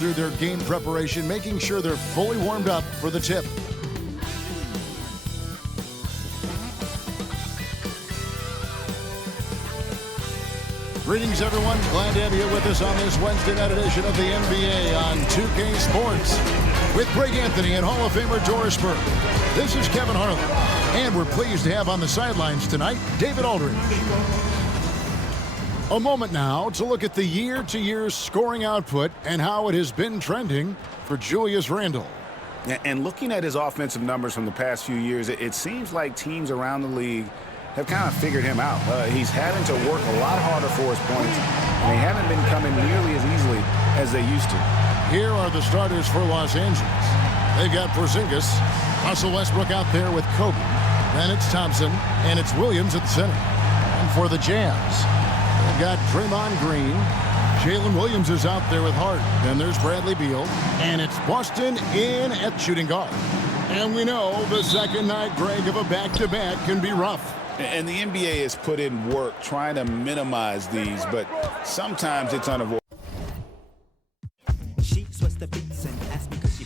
through their game preparation, making sure they're fully warmed up for the tip. Greetings, everyone. Glad to have you with us on this Wednesday night edition of the NBA on 2K Sports with Greg Anthony and Hall of Famer Doris Burke. This is Kevin Harlan, and we're pleased to have on the sidelines tonight David Aldridge. A moment now to look at the year-to-year scoring output and how it has been trending for Julius Randle. And looking at his offensive numbers from the past few years, it seems like teams around the league have kind of figured him out. He's having to work a lot harder for his points, and they haven't been coming nearly as easily as they used to. Here are the starters for Los Angeles. They've got Porzingis, Russell Westbrook out there with Kobe. Then it's Thompson, and it's Williams at the center. And for the Jazz, they've got Draymond Green. Jalen Williams is out there with Harden. Then there's Bradley Beal. And it's Boston in at shooting guard. And we know the second night, Greg, of a back-to-back can be rough. And the NBA has put in work trying to minimize these, but sometimes it's unavoidable. She sweats the beats and asks me cause she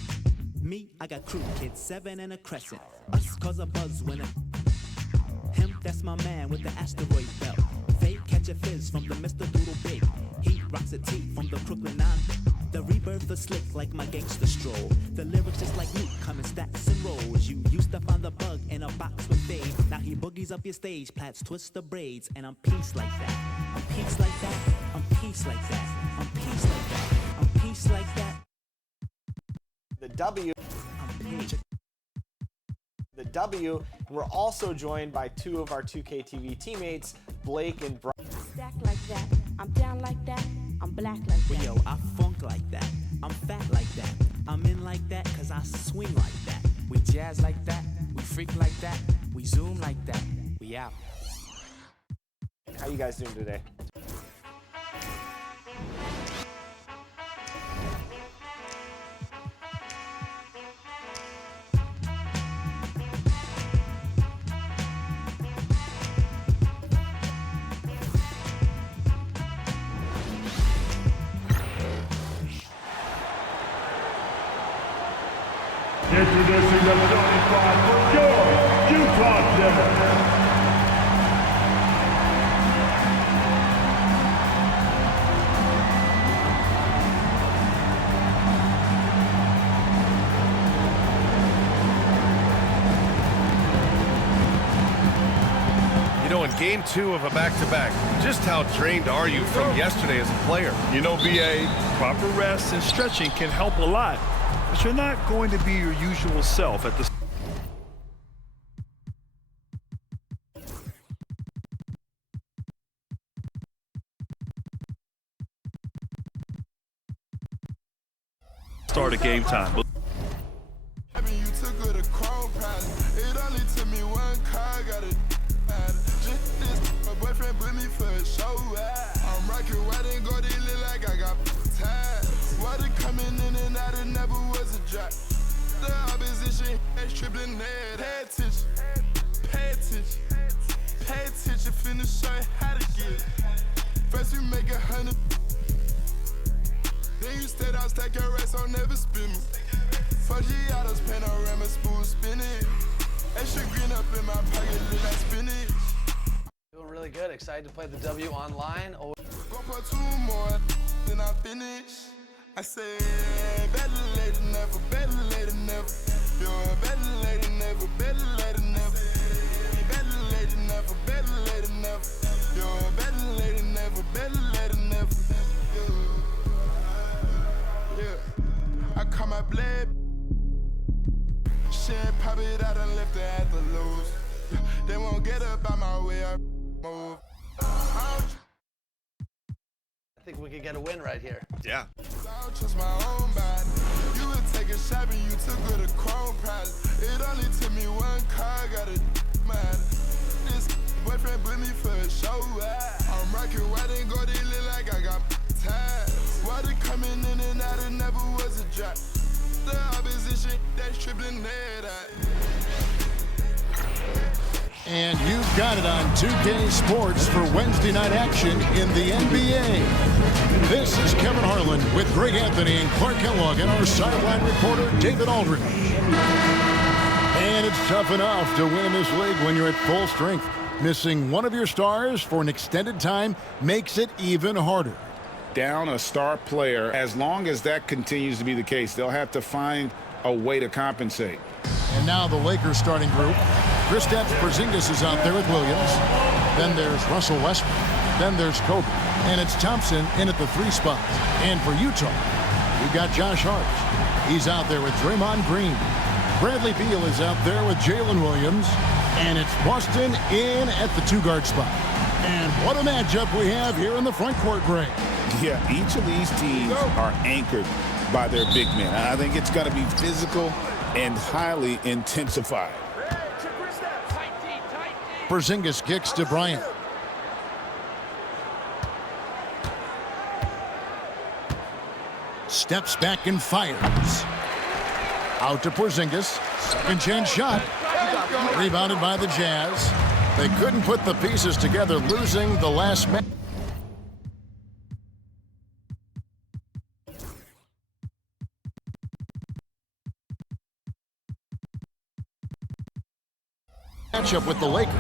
me, I got crew kids, 7 and a crescent. Us cause a buzz when him, that's my man with the asteroid belt. Fake catch a fizz from the Mr. Doodle Big. He rocks a tee from the Brooklyn 9. The rebirth is slick like my gangster stroll. The lyrics just like me, come in stacks and rolls. You used to find the bug in a box with Dave. Now he boogies up your stage, plats twist the braids, and I'm peace like that. I'm peace like that. I'm peace like that. I'm peace like that. I'm peace like that. The W. We're also joined by two of our 2K TV teammates, Blake and Brian. Stack like that, I'm down like that, I'm black like that. Yo, I funk like that, I'm fat like that, I'm in like that cause I swing like that. We jazz like that, we freak like that, we zoom like that, we out. How you guys doing today? Introducing the 75 for your Utah Jazz. You know, in game 2 of a back-to-back, just how drained are you from yesterday as a player? You know, BA, proper rest and stretching can help a lot, but you're not going to be your usual self at the start of game time. You took her to Chrome Palace. It only took me one car, got it. Just this, my boyfriend put me for a show. I'm rocking white and gold, it look like I got ties. Water coming in and out, it never was a drop. The opposition is tripling head. Pay attention, pay attention, pay attention. Finna show you how to get it. First we make 100. Then you stayed out, stack your rest, I'll never spin me. 4 Giottos, panorama, spoon spinning. Extra green up in my pocket, look like spinach. Doing really good, excited to play the W online. Go for 2 more, then I finish. I say, better late than never, better late than never. You're better late than never, better late than never. Better late than never, better late than never. You're better late than never, better late than never. Yeah, I call my blade. Shit, pop it out and left it at the lows. They won't get up out my way, I move. I think we could get a win right here. Yeah. I don't trust my own body. You would take a shot and you took her to Chrome Palace. It only took me one car, got a mad. This boyfriend put me for a show. I'm rocking white and gold, it look like I got ties. Water coming in and out, it never was a drop. The opposition, that's tripling head out. And you've got it on 2K Sports for Wednesday night action in the NBA. This is Kevin Harlan with Greg Anthony and Clark Kellogg and our sideline reporter, David Aldridge. And it's tough enough to win in this league when you're at full strength. Missing one of your stars for an extended time makes it even harder. Down a star player, as long as that continues to be the case, they'll have to find a way to compensate. And now the Lakers starting group. Kristaps Porzingis is out there with Williams. Then there's Russell Westbrook. Then there's Kobe. And it's Thompson in at the 3 spot. And for Utah, we've got Josh Hart. He's out there with Draymond Green. Bradley Beal is out there with Jalen Williams. And it's Boston in at the 2-guard spot. And what a matchup we have here in the front court, Greg. Yeah, each of these teams are anchored by their big men. I think it's going to be physical and highly intensified. Porzingis kicks to Bryant. Steps back and fires. Out to Porzingis. Second chance shot. Rebounded by the Jazz. They couldn't put the pieces together, losing the last match. Matchup with the Lakers.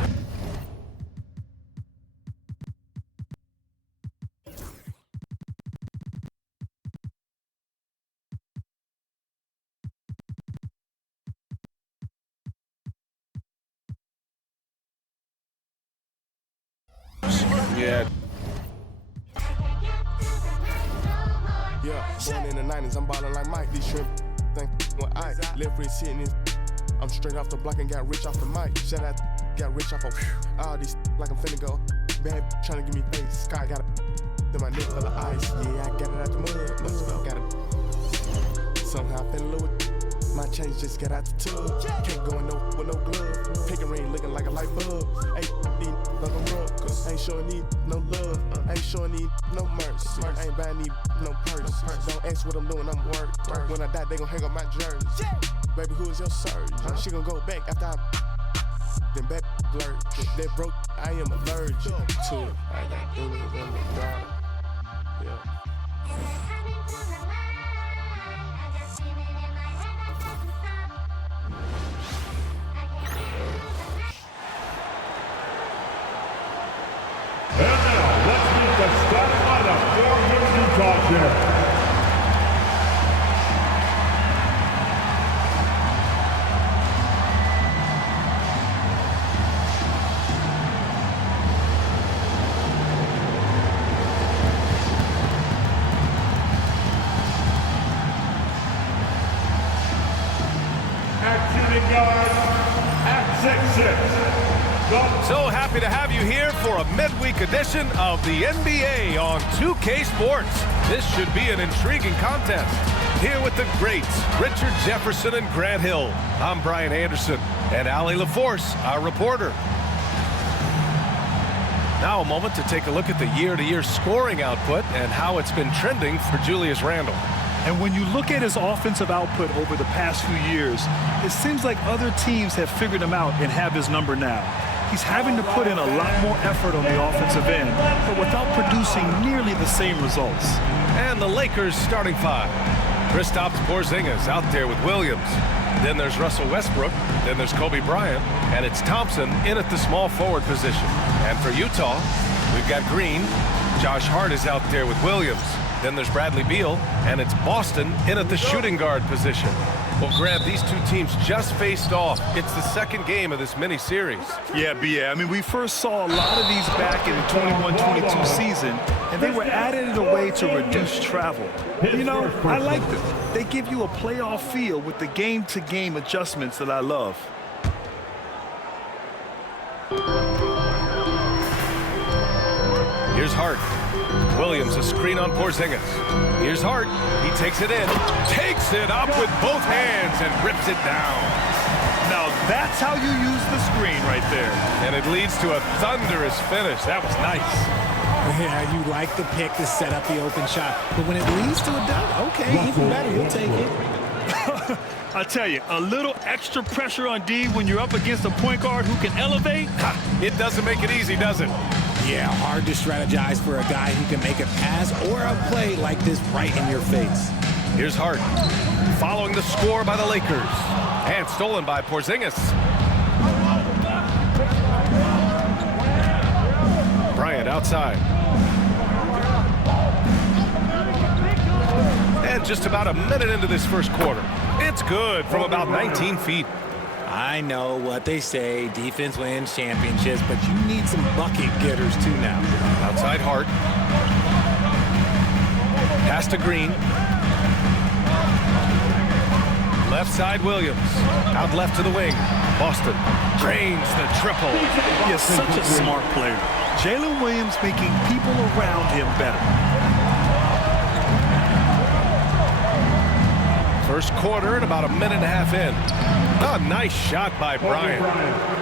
Yeah. Yeah, born in the 90s, I'm ballin' like Mike. These shrimp think when I left wrist hitting this. I'm straight off the block and got rich off the mic. Shout out, got rich off of all these like I'm finna go. Bad trying to give me face. Sky got a my neck full of ice. Yeah, I got it out the mud. Must have got it. Somehow I fell in love with my change just got out the tub. Can't go in no with no glove. Pick a ring looking like a light bulb. Ain't need no rub. Ain't showing need no love. Ain't showing need no mercy. Ain't buying need no purse. Don't ask what I'm doing, I'm work. When I die, they gon' hang up my jersey. Baby, who is your surgeon? She gon' go back after I then back blurred. That broke, I am allergic to it. I got demons on the ground. Yeah. And now, let's meet the starting lineup for your Utah Jazz. So happy to have you here for a midweek edition of the NBA on 2K Sports. This should be an intriguing contest. Here with the greats, Richard Jefferson and Grant Hill. I'm Brian Anderson, and Allie LaForce, our reporter. Now a moment to take a look at the year-to-year scoring output and how it's been trending for Julius Randle. And when you look at his offensive output over the past few years, it seems like other teams have figured him out and have his number now. He's having to put in a lot more effort on the offensive end, but without producing nearly the same results. And the Lakers starting 5. Kristaps Porzingis out there with Williams. Then there's Russell Westbrook. Then there's Kobe Bryant. And it's Thompson in at the small forward position. And for Utah, we've got Green. Josh Hart is out there with Williams. Then there's Bradley Beal, and it's Boston in at the shooting guard position. Well, Grant, these two teams just faced off. It's the second game of this mini-series. Yeah. I mean, we first saw a lot of these back in the 21-22 season, and they were added in a way to reduce travel. You know, I like them. They give you a playoff feel with the game-to-game adjustments that I love. Here's Hart. Williams, a screen on Porzingis. Here's Hart. He takes it in. Takes it up with both hands and rips it down. Now that's how you use the screen right there. And it leads to a thunderous finish. That was nice. Yeah, you like the pick to set up the open shot. But when it leads to a dunk, okay, even better. You'll take it. I tell you, a little extra pressure on D when you're up against a point guard who can elevate. It doesn't make it easy, does it? Yeah, hard to strategize for a guy who can make a pass or a play like this right in your face. Here's Hart, following the score by the Lakers. And stolen by Porzingis. Bryant outside. And just about a minute into this first quarter. It's good from about 19 feet. I know what they say, defense wins championships, but you need some bucket getters too now. Outside Hart. Pass to Green. Left side Williams. Out left to the wing. Boston drains the triple. He is such a smart player. Jalen Williams making people around him better. First quarter and about a minute and a half in. A nice shot by Bryant.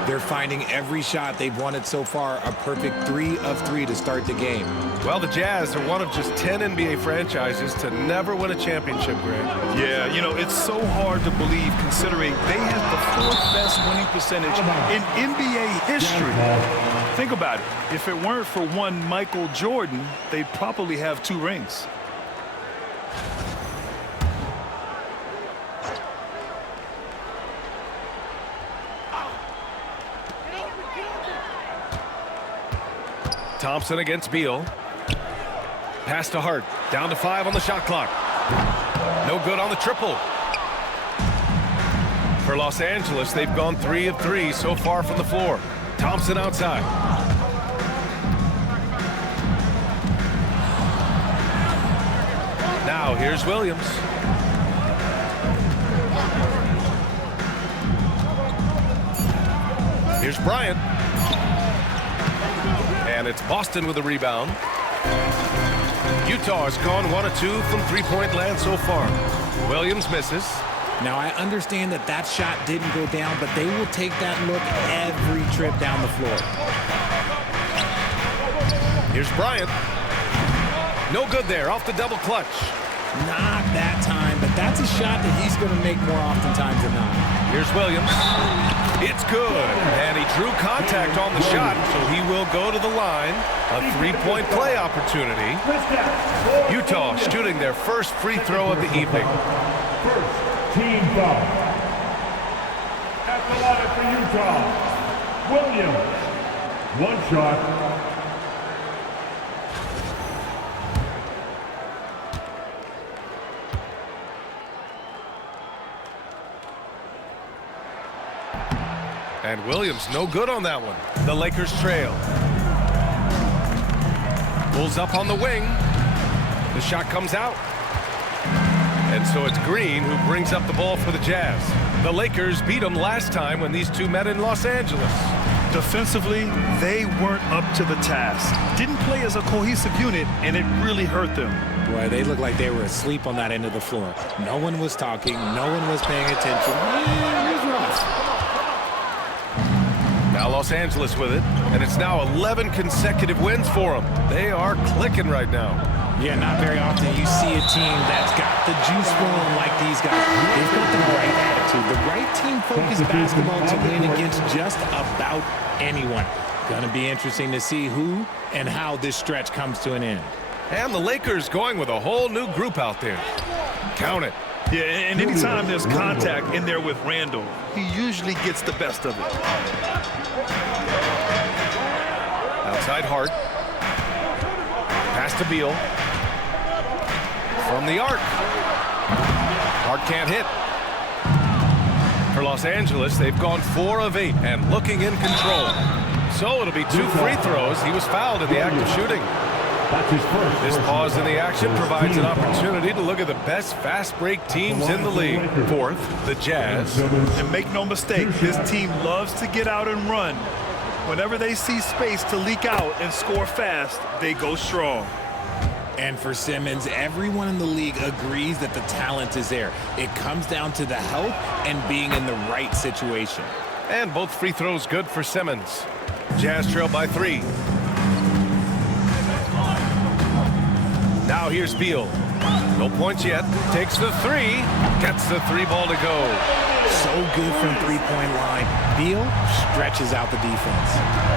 They're finding every shot they've wanted so far a perfect 3 of 3 to start the game. Well, the Jazz are one of just 10 NBA franchises to never win a championship, Greg. Yeah, you know, it's so hard to believe considering they have the 4th best winning percentage in NBA history. Think about it. If it weren't for one Michael Jordan, they'd probably have 2 rings. Thompson against Beal. Pass to Hart. Down to 5 on the shot clock. No good on the triple. For Los Angeles, they've gone 3 of 3 so far from the floor. Thompson outside. Now here's Williams. Here's Bryant. And it's Boston with a rebound. Utah has gone 1 of 2 from three-point land so far. Williams misses. Now, I understand that that shot didn't go down, but they will take that look every trip down the floor. Here's Bryant. No good there, off the double clutch. Not that time, but that's a shot that he's going to make more oftentimes than not. Here's Williams. It's good, and he drew contact on the shot, so he will go to the line. A 3-point play opportunity. Utah shooting their first free throw of the evening. First team foul. At the line for Utah, Williams. 1 shot. And Williams no good on that one. The Lakers trail. Pulls up on the wing. The shot comes out. And so it's Green who brings up the ball for the Jazz. The Lakers beat them last time when these two met in Los Angeles. Defensively, they weren't up to the task. Didn't play as a cohesive unit, and it really hurt them. Boy, they looked like they were asleep on that end of the floor. No one was talking. No one was paying attention. It was rough. Now Los Angeles with it, and it's now 11 consecutive wins for them. They are clicking right now. Yeah, not very often you see a team that's got the juice flowing like these guys. They've got the right attitude, the right team-focused basketball to win against just about anyone. Going to be interesting to see who and how this stretch comes to an end. And the Lakers going with a whole new group out there. Count it. Yeah, and anytime there's contact in there with Randall, he usually gets the best of it. Outside Hart. Pass to Beal. From the arc. Hart can't hit. For Los Angeles, they've gone 4 of 8 and looking in control. So it'll be 2 free throws. He was fouled in the act of shooting. This pause in the action provides an opportunity to look at the best fast break teams in the league. Fourth, the Jazz. And make no mistake, this team loves to get out and run. Whenever they see space to leak out and score fast, they go strong. And for Simmons, everyone in the league agrees that the talent is there. It comes down to the health and being in the right situation. And both free throws good for Simmons. Jazz trail by 3. Now here's Beal. No points yet. Takes the three. Gets the three ball to go. So good from three-point line. Beal stretches out the defense.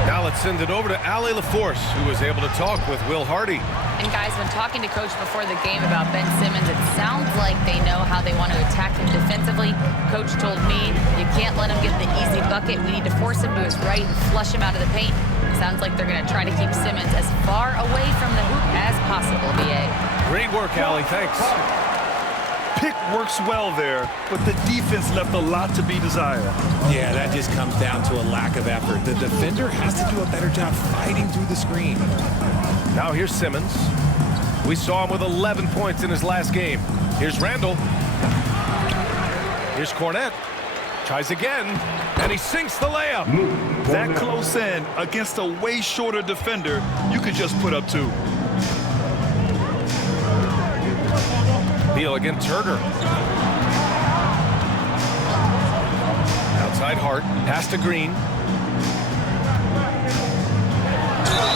Now let's send it over to Allie LaForce, who was able to talk with Will Hardy. And guys, when talking to Coach before the game about Ben Simmons, it sounds like they know how they want to attack him defensively. Coach told me, you can't let him get the easy bucket. We need to force him to his right and flush him out of the paint. Sounds like they're going to try to keep Simmons as far away from the hoop as possible, BA. Great work, Allie. Thanks. Pick works well there, but the defense left a lot to be desired. Yeah, that just comes down to a lack of effort. The defender has to do a better job fighting through the screen. Now here's Simmons. We saw him with 11 points in his last game. Here's Randall. Here's Cornette. Tries again, and he sinks the layup. That close in against a way shorter defender, you could just put up 2. Beal against Herder. Outside Hart. Pass to Green.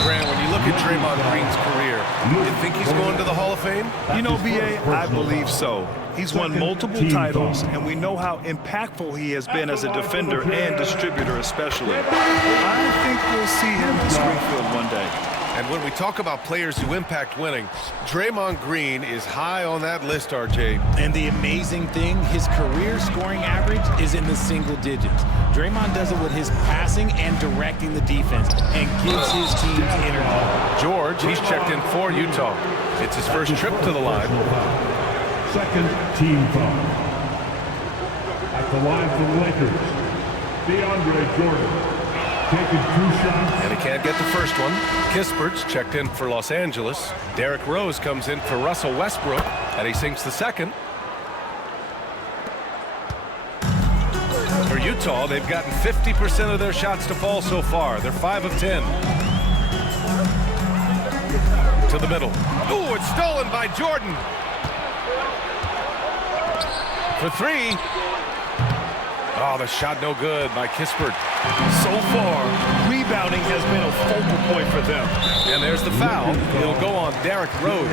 Grant, when you look at Draymond Green's career, you think he's going to the Hall of Fame? You know, B.A., I believe so. He's won multiple titles, and we know how impactful he has been as a defender and distributor especially. I think we'll see him in Springfield one day. And when we talk about players who impact winning, Draymond Green is high on that list, RJ. And the amazing thing, his career scoring average is in the single digits. Draymond does it with his passing and directing the defense and gives his teams energy. George, he's checked in for Utah. It's his first trip to the line. Second team foul. At the line for the Lakers, DeAndre Jordan. Taking 2 shots. And he can't get the first one. Kispert's checked in for Los Angeles. Derrick Rose comes in for Russell Westbrook, and he sinks the second. For Utah, they've gotten 50% of their shots to fall so far. They're 5 of 10. To the middle. Ooh, it's stolen by Jordan. For 3. Oh, the shot no good by Kispert. So far, rebounding has been a focal point for them. And there's the foul. It'll go on Derrick Rose.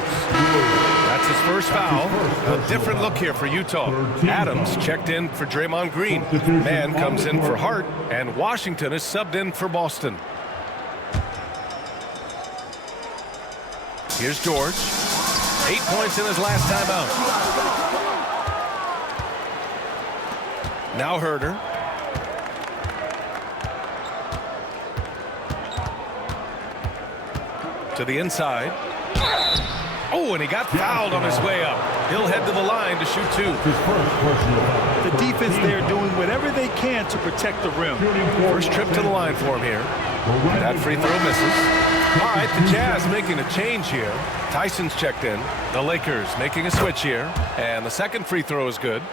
That's his first foul. A different look here for Utah. Adams checked in for Draymond Green. Mann comes in for Hart. And Washington is subbed in for Boston. Here's George. 8 points in his last time out. Now Herder. To the inside. Oh, and he got fouled on his way up. He'll head to the line to shoot 2. The defense there doing whatever they can to protect the rim. First trip to the line for him here. That free throw misses. All right, the Jazz making a change here. Tyson's checked in. The Lakers making a switch here. And the second free throw is good.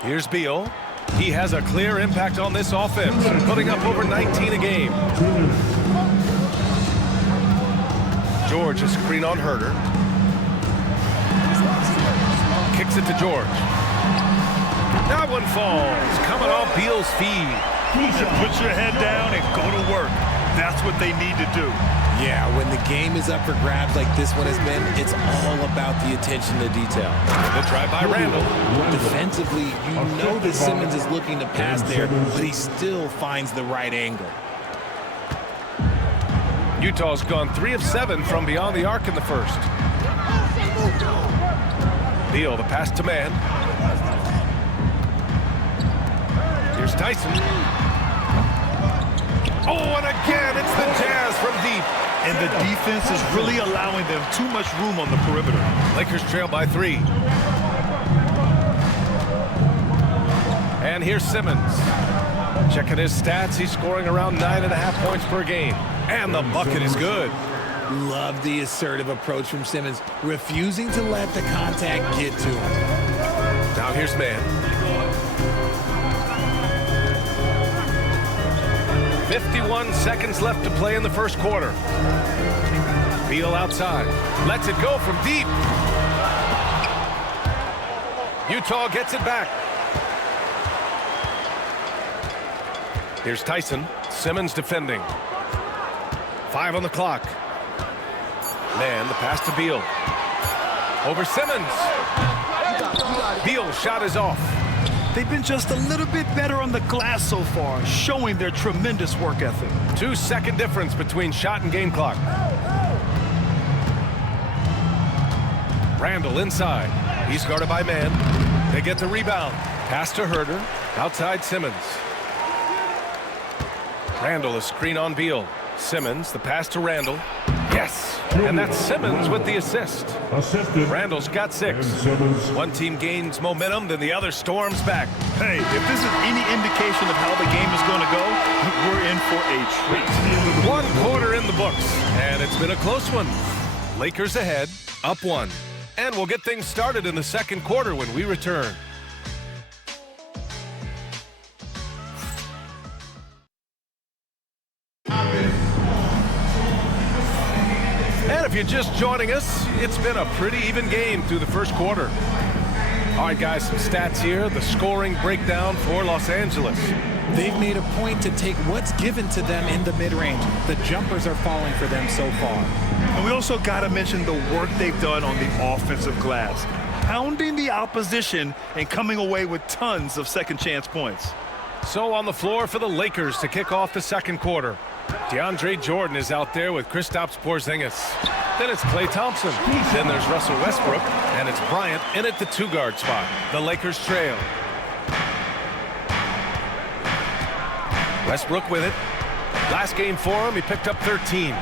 Here's Beal. He has a clear impact on this offense, putting up over 19 a game. George, a screen on Herder. Kicks it to George. That one falls, coming off Beal's feed. Put your head down and go to work. That's what they need to do. Yeah, when the game is up for grabs like this one has been, it's all about the attention to detail. The drive by Randall. Defensively, you know that Simmons is looking to pass there, but he still finds the right angle. Utah's gone 3 of 7 from beyond the arc in the first. Beal, the pass to Mann. Here's Tyson. Oh, and again, it's the Jazz from deep. And the defense is really allowing them too much room on the perimeter. Lakers trail by 3. And here's Simmons. Checking his stats, he's scoring around 9.5 points per game. And the bucket is good. Love the assertive approach from Simmons, refusing to let the contact get to him. Now here's Mann. 51 seconds left to play in the first quarter. Beal outside. Lets it go from deep. Utah gets it back. Here's Tyson. Simmons defending. 5 on the clock. Mann, the pass to Beal. Over Simmons. Beal's shot is off. They've been just a little bit better on the glass so far, showing their tremendous work ethic. 2-second difference between shot and game clock. Randall inside. He's guarded by man. They get the rebound. Pass to Herder. Outside Simmons. Randall is screen on Beal. Simmons, the pass to Randall. Yes, and that's Simmons with the assist. Randall's got 6. One team gains momentum, then the other storms back. Hey, if this is any indication of how the game is going to go, we're in for a treat. 1 quarter in the books, and it's been a close one. Lakers ahead, up 1. And we'll get things started in the second quarter when we return. And if you're just joining us, it's been a pretty even game through the first quarter. All right, guys, some stats here. The scoring breakdown for Los Angeles. They've made a point to take what's given to them in the mid-range. The jumpers are falling for them so far. And we also got to mention the work they've done on the offensive glass, pounding the opposition and coming away with tons of second chance points. So on the floor for the Lakers to kick off the second quarter. DeAndre Jordan is out there with Kristaps Porzingis. Then it's Klay Thompson. Then there's Russell Westbrook, and it's Bryant in at the 2-guard spot. The Lakers trail. Westbrook with it. Last game for him, he picked up 13.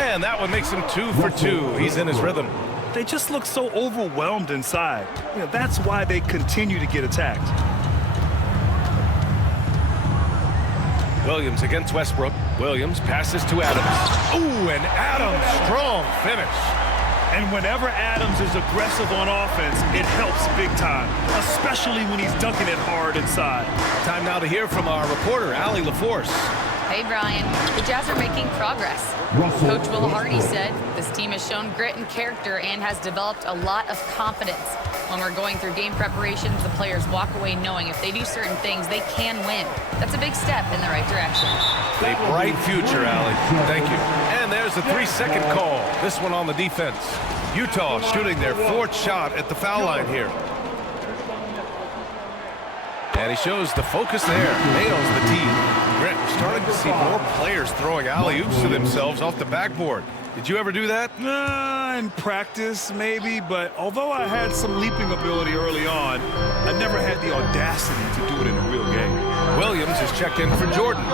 And that one makes him 2 for 2. He's in his rhythm. They just look so overwhelmed inside. That's why they continue to get attacked. Williams against Westbrook. Williams passes to Adams. Ooh, and Adams, strong finish. And whenever Adams is aggressive on offense, it helps big time, especially when he's dunking it hard inside. Time now to hear from our reporter, Allie LaForce. Hey, Brian. The Jazz are making progress. Coach Will Hardy said this team has shown grit and character and has developed a lot of confidence. When we're going through game preparations, the players walk away knowing if they do certain things, they can win. That's a big step in the right direction. A bright future, Allie. Thank you. And there's a 3-second call. This one on the defense. Utah shooting their 4th shot at the foul line here. And he shows the focus there. Nails the tee. Brent, we're starting to see more players throwing alley-oops to themselves off the backboard. Did you ever do that? In practice, maybe, but although I had some leaping ability early on, I never had the audacity to do it in a real game. Williams is checked in for Jordan.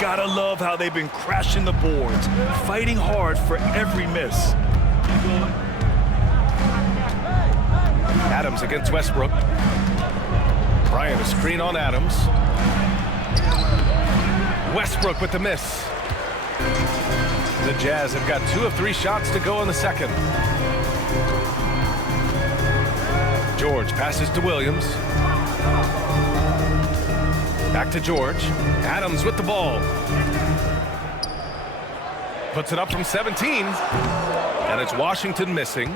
Gotta love how they've been crashing the boards, fighting hard for every miss. Adams against Westbrook. Bryant, a screen on Adams. Westbrook with the miss. The Jazz have got 2 of 3 shots to go in the second. George passes to Williams. Back to George. Adams with the ball. Puts it up from 17. And it's Washington missing.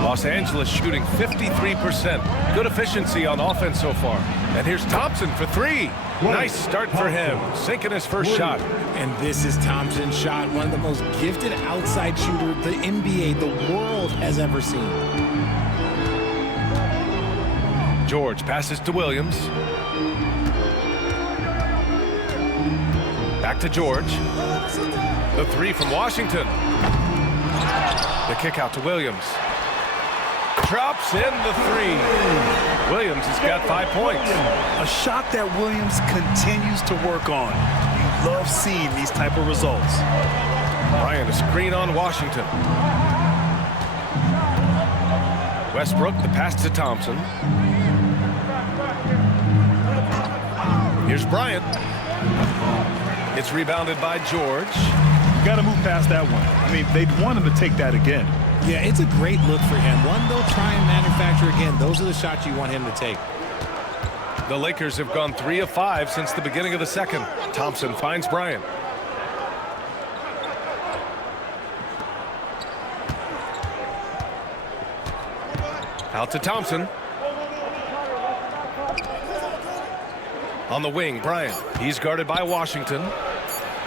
Los Angeles shooting 53%. Good efficiency on offense so far. And here's Thompson for 3. Nice start for him, sinking his first shot. And this is Thompson's shot, one of the most gifted outside shooter the NBA, the world has ever seen. George passes to Williams. Back to George. The 3 from Washington. The kick out to Williams. Drops in the 3. Williams has got 5 points. A shot that Williams continues to work on. You love seeing these type of results. Bryant, a screen on Washington. Westbrook, the pass to Thompson. Here's Bryant. It's rebounded by George. Got to move past that one. I mean, they'd want him to take that again. Yeah, it's a great look for him. One they'll try and manufacture again. Those are the shots you want him to take. The Lakers have gone 3 of 5 since the beginning of the second. Thompson finds Bryant. Out to Thompson. On the wing, Bryant. He's guarded by Washington.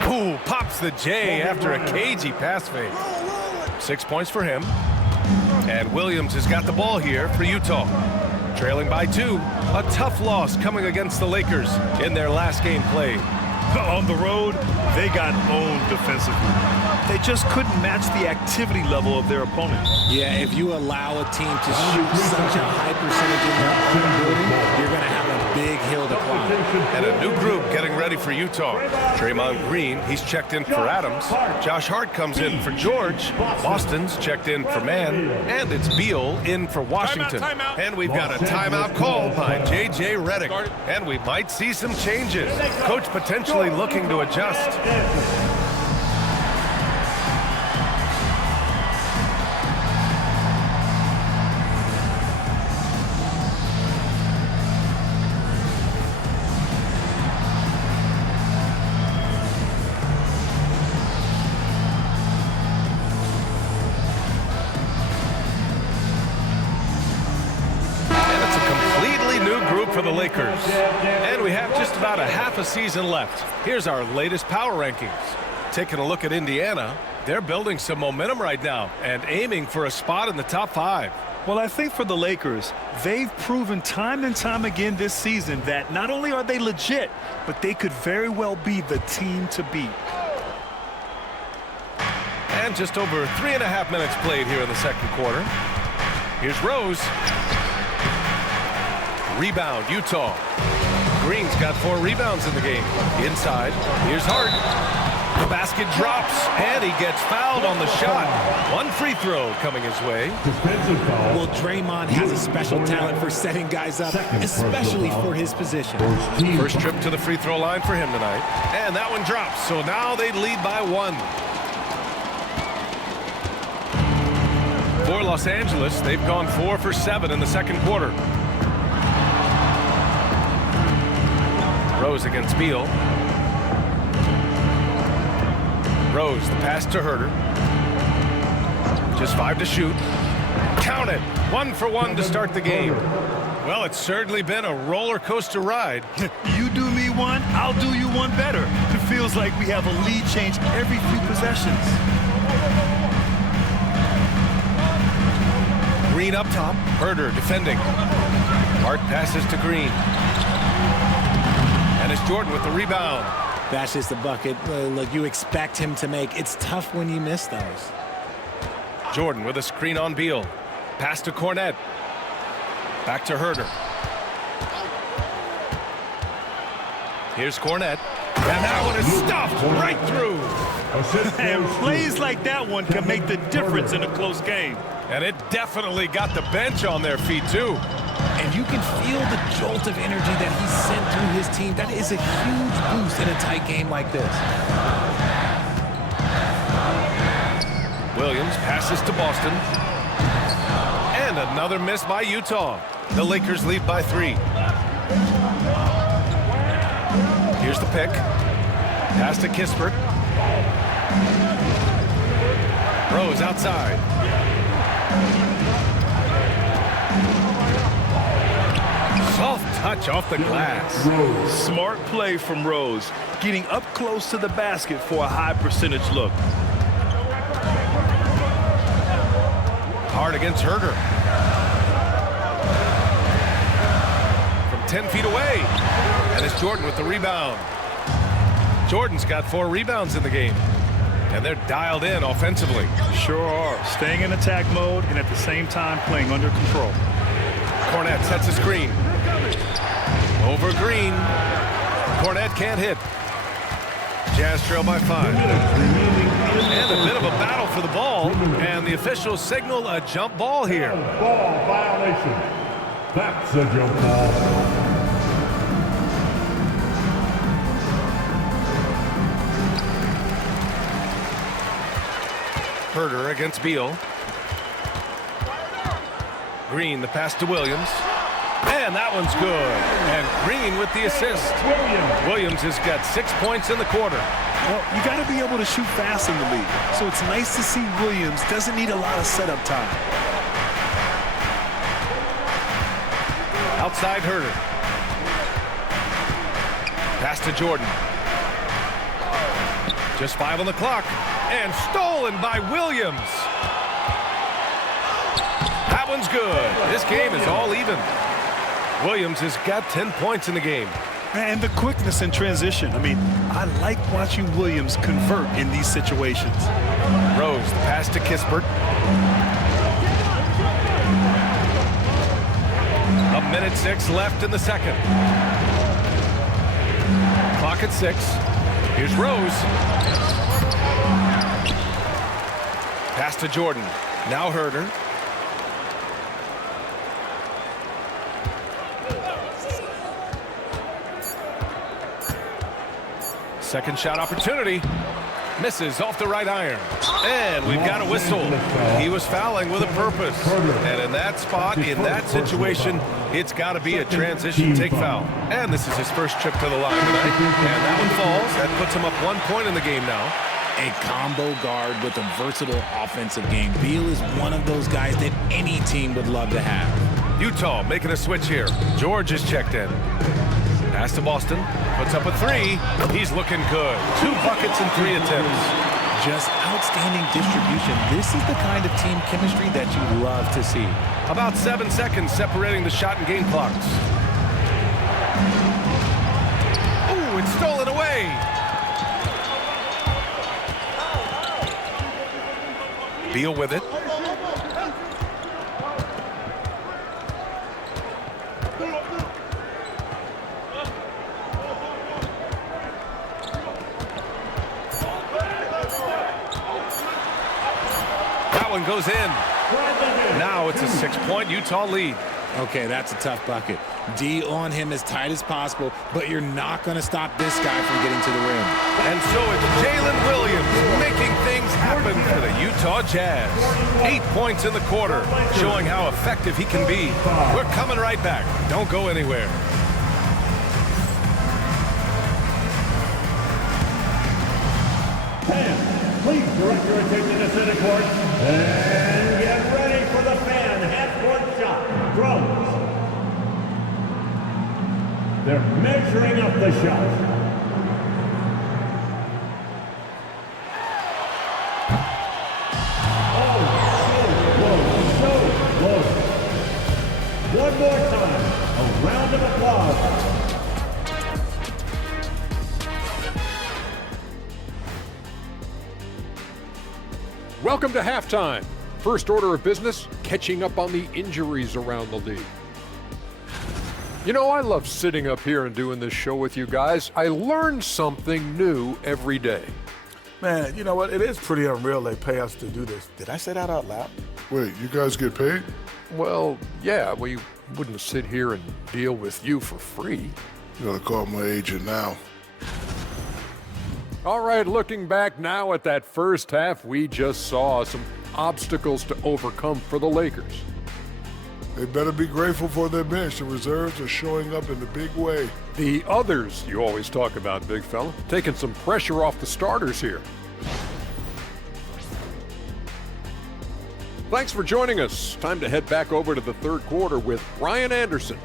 Ooh, pops the J after a cagey pass fake. 6 points for him. And Williams has got the ball here for Utah. Trailing by 2. A tough loss coming against the Lakers in their last game played. On the road, they got owned defensively. They just couldn't match the activity level of their opponent. Yeah, if you allow a team to shoot such a high percentage in their own building, you're going to have a big hill to climb. And a new group getting ready for Utah. Draymond Green, he's checked in for Adams. Josh Hart comes in for George. Boston's checked in for Mann. And it's Beal in for Washington. Timeout. And we've got a timeout call by J.J. Redick. And we might see some changes. Coach potentially looking to adjust. For the Lakers. And we have just about a half a season left. Here's our latest power rankings. Taking a look at Indiana, they're building some momentum right now and aiming for a spot in the top 5. Well, I think for the Lakers, they've proven time and time again this season that not only are they legit, but they could very well be the team to beat. And just over 3.5 minutes played here in the second quarter. Here's Rose. Rebound, Utah. Green's got 4 rebounds in the game. Inside, here's Hart. The basket drops, and he gets fouled on the shot. 1 free throw coming his way. Well, Draymond has a special talent for setting guys up, especially for his position. First trip to the free throw line for him tonight. And that one drops, so now they lead by 1. For Los Angeles, they've gone 4 for 7 in the second quarter. Rose against Beal. Rose, the pass to Herder. Just 5 to shoot. Count it. 1 for 1 to start the game. Well, it's certainly been a roller coaster ride. You do me one, I'll do you one better. It feels like we have a lead change every few possessions. Green up top. Herder defending. Hart passes to Green. And it's Jordan with the rebound. That's just the bucket. Look, you expect him to make. It's tough when you miss those. Jordan with a screen on Beal. Pass to Cornette. Back to Herder. Here's Cornette. And that one is stuffed right through. And plays like that one can make the difference in a close game. And it definitely got the bench on their feet, too. And you can feel the jolt of energy that he sent through his team. That is a huge boost in a tight game like this. Williams passes to Boston. And another miss by Utah. The Lakers lead by 3. Here's the pick. Pass to Kispert. Rose outside. Soft touch off the glass. Smart play from Rose, getting up close to the basket for a high percentage look. Hard against Herder. From 10 feet away. And it's Jordan with the rebound. Jordan's got 4 rebounds in the game. And they're dialed in offensively. Sure are. Staying in attack mode and at the same time playing under control. Cornette sets a screen. Over Green. Cornette can't hit. Jazz trail by 5. And a bit of a battle for the ball. And the officials signal a jump ball here. Ball violation. That's a jump ball. Herder against Beal. Green, the pass to Williams. And that one's good. And Green with the assist. Williams has got 6 points in the quarter. Well, you got to be able to shoot fast in the league. So it's nice to see Williams doesn't need a lot of setup time. Outside Herder. Pass to Jordan. Just 5 on the clock. And stolen by Williams. That one's good. This game is all even. Williams has got 10 points in the game. And the quickness in transition. I mean, I like watching Williams convert in these situations. Rose, the pass to Kispert. A minute 6 left in the second. Clock at 6. Here's Rose. Pass to Jordan. Now Herder. Second shot opportunity. Misses off the right iron. And we've got a whistle. He was fouling with a purpose. And in that spot, in that situation, it's got to be a transition take foul. And this is his first trip to the line tonight. And that one falls. That puts him up 1 point in the game now. A combo guard with a versatile offensive game. Beal is one of those guys that any team would love to have. Utah making a switch here. George is checked in. Pass to Boston. Puts up a 3. He's looking good. 2 buckets and 3 attempts. Just outstanding distribution. This is the kind of team chemistry that you love to see. About 7 seconds separating the shot and game clocks. Ooh, it's stolen away. Beal with it. That one goes in. Now it's a 6-point Utah lead. Okay, that's a tough bucket. D on him as tight as possible, but you're not going to stop this guy from getting to the rim. And so it's Jalen Williams making things happen for the Utah Jazz. 8 points in the quarter, showing how effective he can be. We're coming right back. Don't go anywhere. Please direct your attention to center court and get ready for the fan half-court shot. Drums. They're measuring up the shot. One more time, a round of applause. Welcome to halftime. First order of business, catching up on the injuries around the league. You know, I love sitting up here and doing this show with you guys. I learn something new every day. Man, you know what? It is pretty unreal they pay us to do this. Did I say that out loud? Wait, you guys get paid? Well, yeah, we wouldn't sit here and deal with you for free. You gotta call my agent now. All right, looking back now at that first half, we just saw some obstacles to overcome for the Lakers. They better be grateful for their bench. The reserves are showing up in a big way. The others you always talk about, big fella, taking some pressure off the starters here. Thanks for joining us. Time to head back over to the third quarter with Ryan Anderson.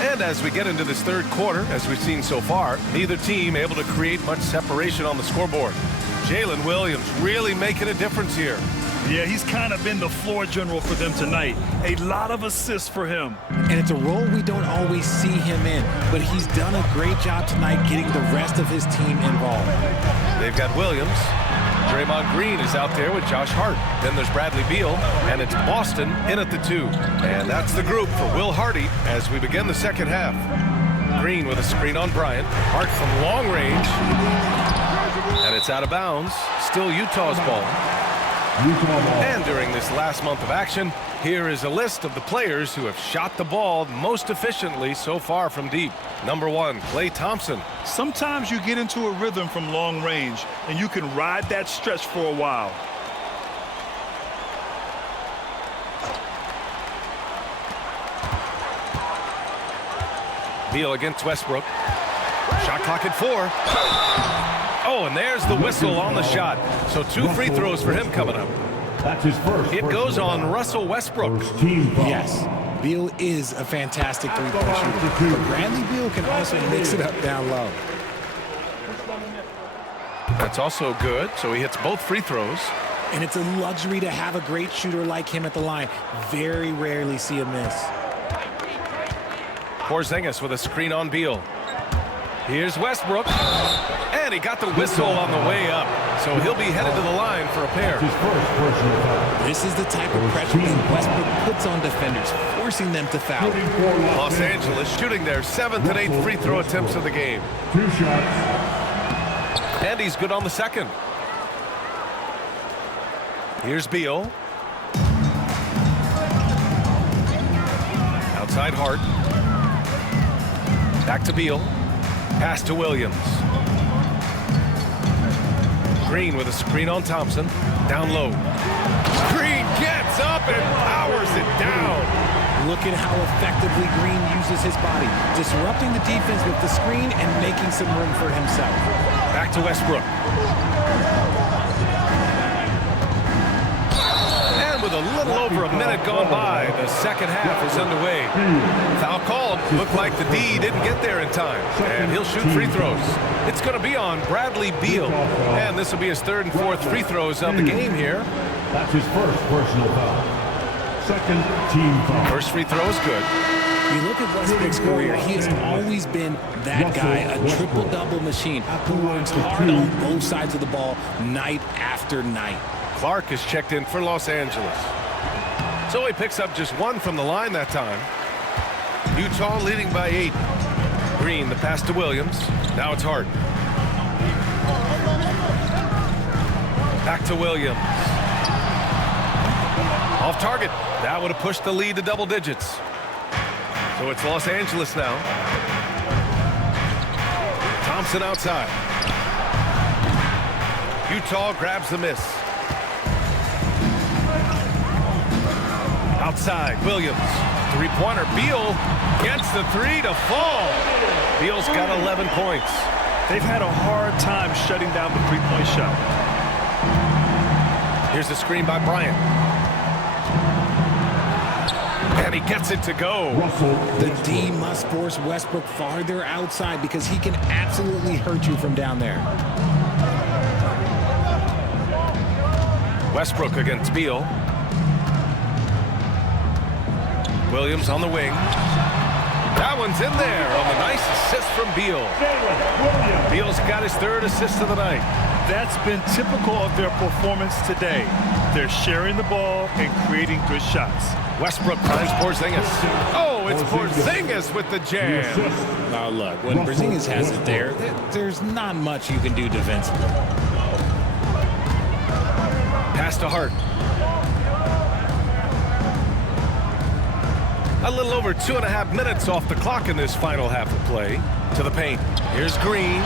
And as we get into this third quarter, as we've seen so far, neither team able to create much separation on the scoreboard. Jalen Williams really making a difference here. Yeah, he's kind of been the floor general for them tonight. A lot of assists for him. And it's a role we don't always see him in, but he's done a great job tonight getting the rest of his team involved. They've got Williams. Draymond Green is out there with Josh Hart. Then there's Bradley Beal, and it's Boston in at the 2. And that's the group for Will Hardy as we begin the second half. Green with a screen on Bryant. Hart from long range. And it's out of bounds. Still Utah's ball. And during this last month of action, here is a list of the players who have shot the ball most efficiently so far from deep. Number 1, Klay Thompson. Sometimes you get into a rhythm from long range, and you can ride that stretch for a while. Beal against Westbrook. Shot clock at 4. Oh, and there's the whistle on the shot. So 2 free throws for him coming up. That's his first. It goes on Russell Westbrook. Yes, Beal is a fantastic three-point shooter, but Bradley Beal can also mix it up down low. That's also good, so he hits both free throws. And it's a luxury to have a great shooter like him at the line. Very rarely see a miss. Porzingis with a screen on Beal. Here's Westbrook, and he got the whistle on the way up, so he'll be headed to the line for a pair. This is the type of pressure that Westbrook puts on defenders, forcing them to foul. Los Angeles shooting their 7th and 8th free throw attempts of the game. 2 shots. And he's good on the second. Here's Beal. Outside Hart. Back to Beal. Pass to Williams. Green with a screen on Thompson. Down low. Green gets up and powers it down. Look at how effectively Green uses his body, disrupting the defense with the screen and making some room for himself. Back to Westbrook. And with a little over a minute gone by, the second half is underway. Foul called. Looked like the D didn't get there in time. And he'll shoot free throws. It's going to be on Bradley Beal. And this will be his 3rd and 4th free throws of the game here. That's his first personal foul. Second team foul. First free throw is good. You look at Westbrook's career, he has always been that guy, a triple-double machine who works hard on both sides of the ball night after night. Clark is checked in for Los Angeles. So he picks up just 1 from the line that time. Utah leading by 8. Green, the pass to Williams. Now it's Hart. Back to Williams. Off target. That would have pushed the lead to double digits. So it's Los Angeles now. Thompson outside. Utah grabs the miss. Outside, Williams. Three-pointer. Beal gets the 3 to fall. Beal's got 11 points. They've had a hard time shutting down the three-point shot. Here's the screen by Bryant. And he gets it to go. The D must force Westbrook farther outside because he can absolutely hurt you from down there. Westbrook against Beal. Williams on the wing. That one's in there on the nice assist from Beal. Beal's got his 3rd assist of the night. That's been typical of their performance today. They're sharing the ball and creating good shots. Westbrook finds Porzingis. Oh, it's Porzingis with the jam. Now look, when Porzingis has it there, there's not much you can do defensively. Pass to Hart. A little over 2.5 minutes off the clock in this final half of play. To the paint. Here's Green.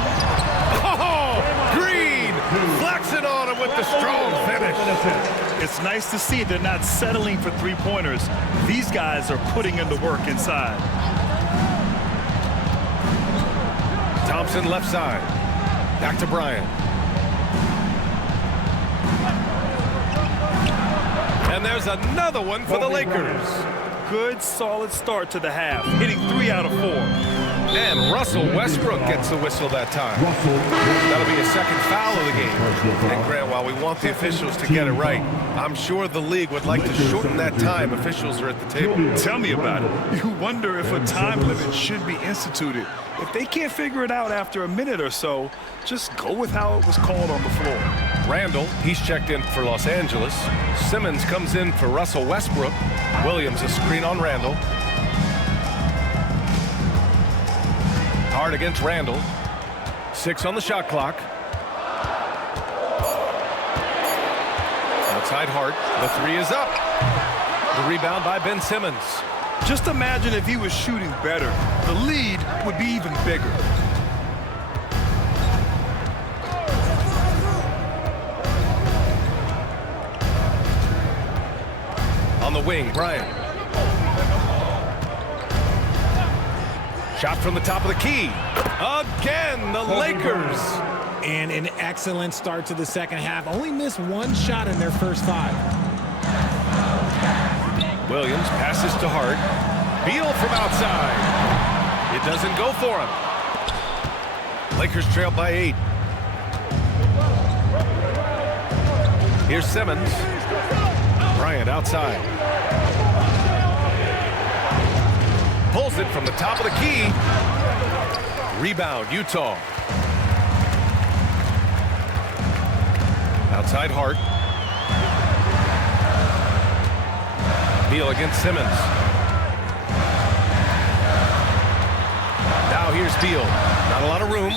Oh, Green flexing on him with the strong finish. It's nice to see they're not settling for three-pointers. These guys are putting in the work inside. Thompson left side. Back to Bryant. And there's another one for the Lakers. Good, solid start to the half, hitting 3 out of 4. And Russell Westbrook gets the whistle that time. That'll be a second foul of the game. And Grant, while we want the officials to get it right, I'm sure the league would like to shorten that time officials are at the table. Tell me about it. You wonder if a time limit should be instituted. If they can't figure it out after a minute or so, just go with how it was called on the floor. Randall, he's checked in for Los Angeles. Simmons comes in for Russell Westbrook. Williams a screen on Randall. Hard against Randall. 6 on the shot clock. Outside Hart. The 3 is up. The rebound by Ben Simmons. Just imagine if he was shooting better. The lead would be even bigger. On the wing, Bryant. Shot from the top of the key. Again, the Lakers. And an excellent start to the second half. Only missed one shot in their first 5. Williams passes to Hart. Beal from outside. It doesn't go for him. Lakers trail by 8. Here's Simmons. Bryant outside. Pulls it from the top of the key. Rebound, Utah. Outside Hart. Beal against Simmons. Now here's Beal. Not a lot of room.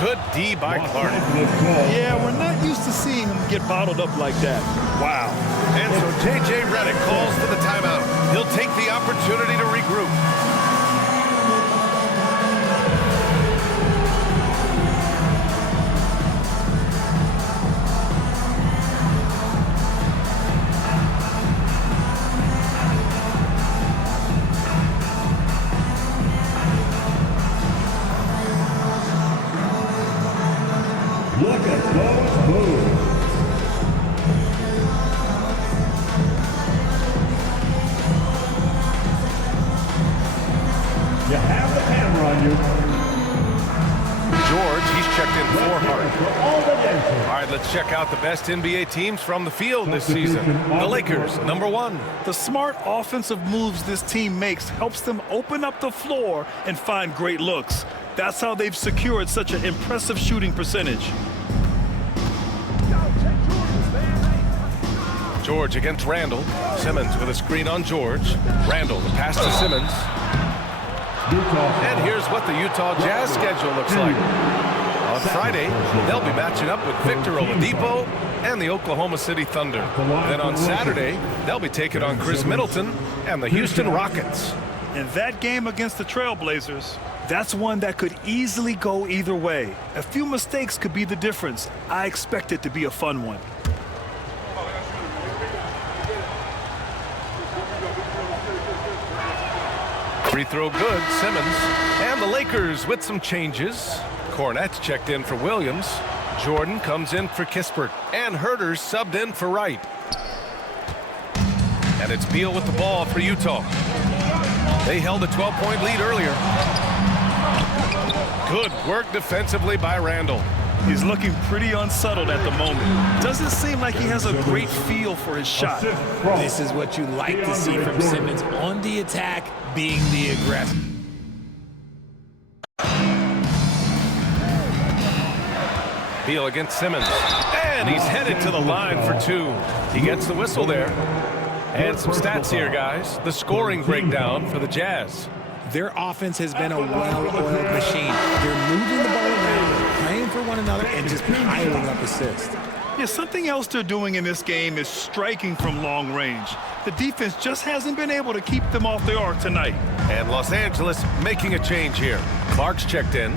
Good D by Clark. Yeah, we're not used to seeing him get bottled up like that. Wow. And so J.J. Redick calls for the timeout. He'll take the opportunity to regroup. Look at those moves. You have the camera on you. George, he's checked in for Hart. All right, let's check out the best NBA teams from the field this season. The Lakers, number 1. The smart offensive moves this team makes helps them open up the floor and find great looks. That's how they've secured such an impressive shooting percentage. George against Randall. Simmons with a screen on George. Randall, the pass to Simmons. And here's what the Utah Jazz schedule looks like. On Friday, they'll be matching up with Victor Oladipo and the Oklahoma City Thunder. Then on Saturday, they'll be taking on Chris Middleton and the Houston Rockets. And that game against the Trailblazers, that's one that could easily go either way. A few mistakes could be the difference. I expect it to be a fun one. Free throw good, Simmons. And the Lakers with some changes. Cornette's checked in for Williams. Jordan comes in for Kispert. And Herter's subbed in for Wright. And it's Beal with the ball for Utah. They held a 12-point lead earlier. Good work defensively by Randall. He's looking pretty unsettled at the moment. Doesn't seem like he has a great feel for his shot. This is what you like to see from Simmons on the attack, being the aggressor. Beal against Simmons. And he's headed to the line for 2. He gets the whistle there. And some stats here, guys. The scoring breakdown for the Jazz. Their offense has been a well-oiled machine. They're moving the ball around, playing for one another, and just piling up assists. Yeah, something else they're doing in this game is striking from long range. The defense just hasn't been able to keep them off the arc tonight. And Los Angeles making a change here. Clark's checked in.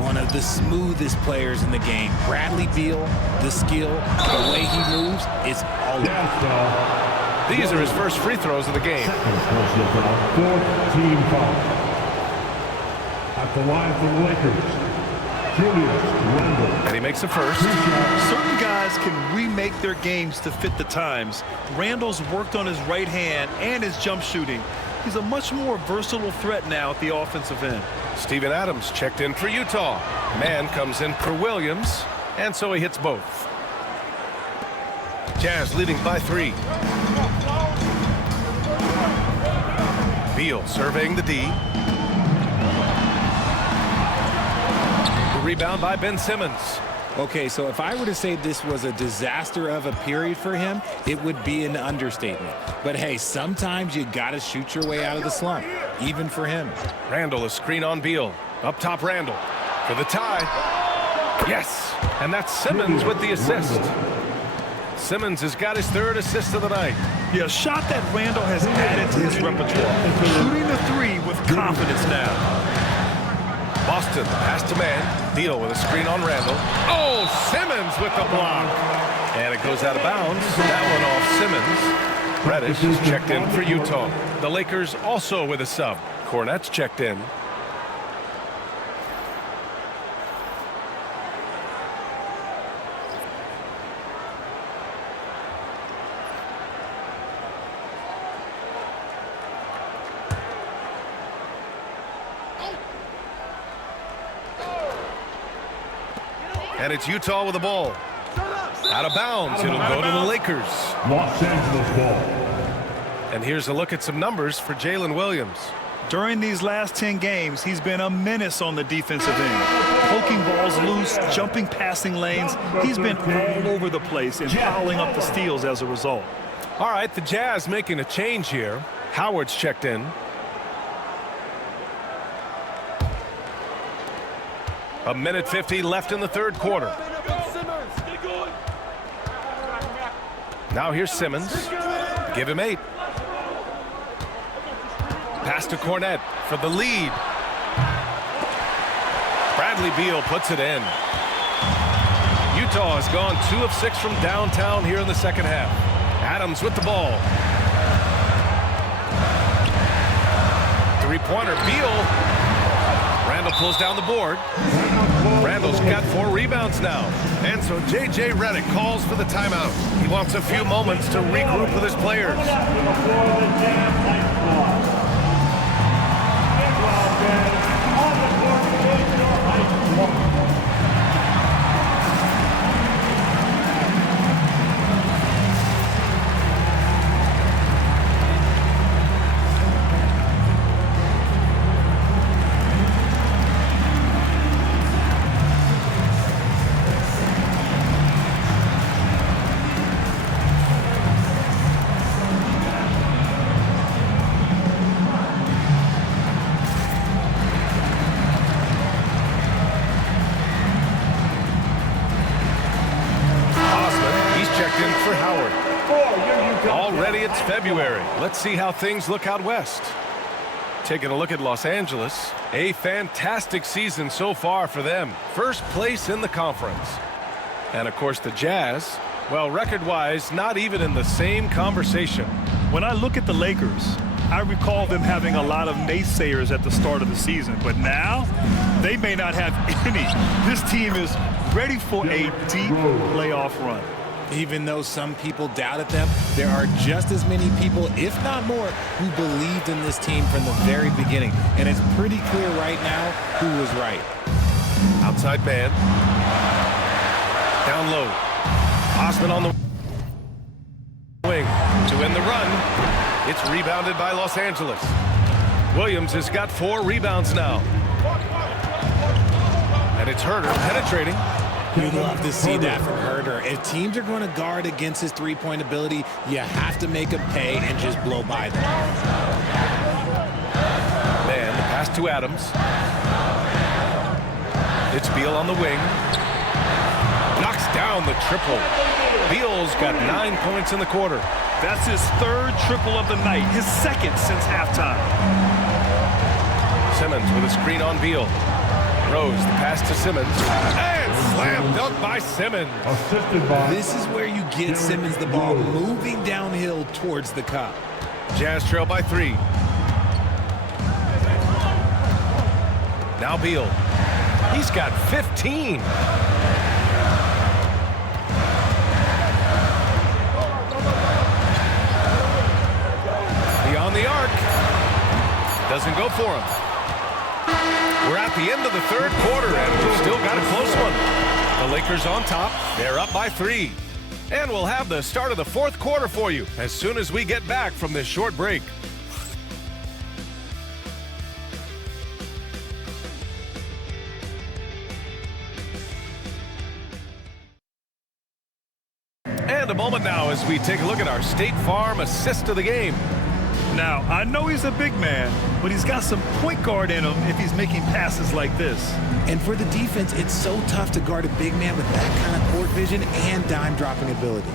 One of the smoothest players in the game. Bradley Beal, the skill, the way he moves, it's all over. These are his first free throws of the game. Fourth team foul. At the line for the Lakers, Julius Randle. And he makes the first. Certain guys can remake their games to fit the times. Randall's worked on his right hand and his jump shooting. He's a much more versatile threat now at the offensive end. Steven Adams checked in for Utah. Mann comes in for Williams, and so he hits both. Jazz leading by 3. Beal surveying the D. The rebound by Ben Simmons. Okay, so if I were to say this was a disaster of a period for him, it would be an understatement. But hey, sometimes you got to shoot your way out of the slump, even for him. Randall, a screen on Beal. Up top, Randall for the tie. Yes, and that's Simmons with the assist. Simmons has got his 3rd assist of the night. Yeah, a shot that Randall has added to his repertoire. Shooting the 3 with confidence now. Boston, pass to Mann. Beal with a screen on Randall. Oh, Simmons with the block. And it goes out of bounds. That one off Simmons. Reddish is checked in for Utah. The Lakers also with a sub. Cornette's checked in. And it's Utah with the ball. Out of bounds. It'll go to the Lakers. Los Angeles ball. And here's a look at some numbers for Jalen Williams. During these last 10 games, he's been a menace on the defensive end. Poking balls loose, jumping passing lanes. He's been all over the place and piling up the steals as a result. All right, the Jazz making a change here. Howard's checked in. A minute 50 left in the third quarter. Now here's Simmons. Give him 8. Pass to Cornette for the lead. Bradley Beal puts it in. Utah has gone 2 of 6 from downtown here in the second half. Adams with the ball. Three-pointer, Beal. Randall pulls down the board. Randall's got 4 rebounds now. And so J.J. Redick calls for the timeout. He wants a few moments to regroup with his players. February. Let's see how things look out west. Taking a look at Los Angeles. A fantastic season so far for them. First place in the conference. And of course the Jazz, well, record-wise, not even in the same conversation. When I look at the Lakers, I recall them having a lot of naysayers at the start of the season, but now they may not have any. This team is ready for a deep playoff run. Even though some people doubted them, there are just as many people, if not more, who believed in this team from the very beginning. And it's pretty clear right now who was right. Outside man. Down low. Osman on the wing to win the run. It's rebounded by Los Angeles. Williams has got 4 rebounds now. And it's Herter penetrating. You'd love to see that from Herter. If teams are going to guard against his three-point ability, you have to make him pay and just blow by them. Man, the pass to Adams. It's Beal on the wing. Knocks down the triple. Beal's got 9 points in the quarter. That's his 3rd triple of the night, his 2nd since halftime. Simmons with a screen on Beal. Rose, the pass to Simmons. And slam dunk by Simmons. This is where you get Simmons the ball moving downhill towards the cup. Jazz trail by 3. Now Beal. He's got 15. Beyond the arc. Doesn't go for him. We're at the end of the third quarter, and we've still got a close one. The Lakers on top. They're up by 3. And we'll have the start of the fourth quarter for you as soon as we get back from this short break. And a moment now as we take a look at our State Farm assist of the game. Now, I know he's a big man, but he's got some point guard in him if he's making passes like this. And for the defense, it's so tough to guard a big man with that kind of court vision and dime-dropping ability.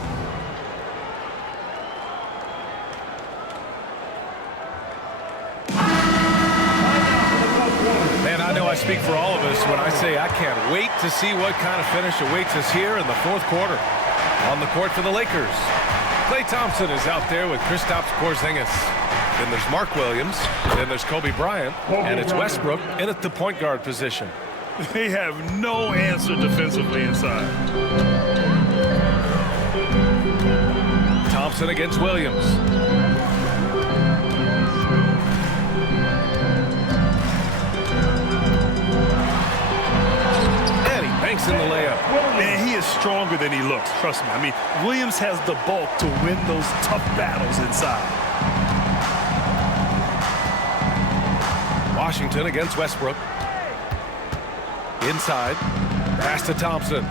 Man, I know I speak for all of us when I say I can't wait to see what kind of finish awaits us here in the fourth quarter. On the court for the Lakers, Klay Thompson is out there with Kristaps Porzingis. Then there's Mark Williams. Then there's Kobe Bryant. And it's Westbrook in at the point guard position. They have no answer defensively inside. Thompson against Williams. stronger than he looks. Trust me. I mean, Williams has the bulk to win those tough battles inside. Washington against Westbrook. Inside. Pass to Thompson.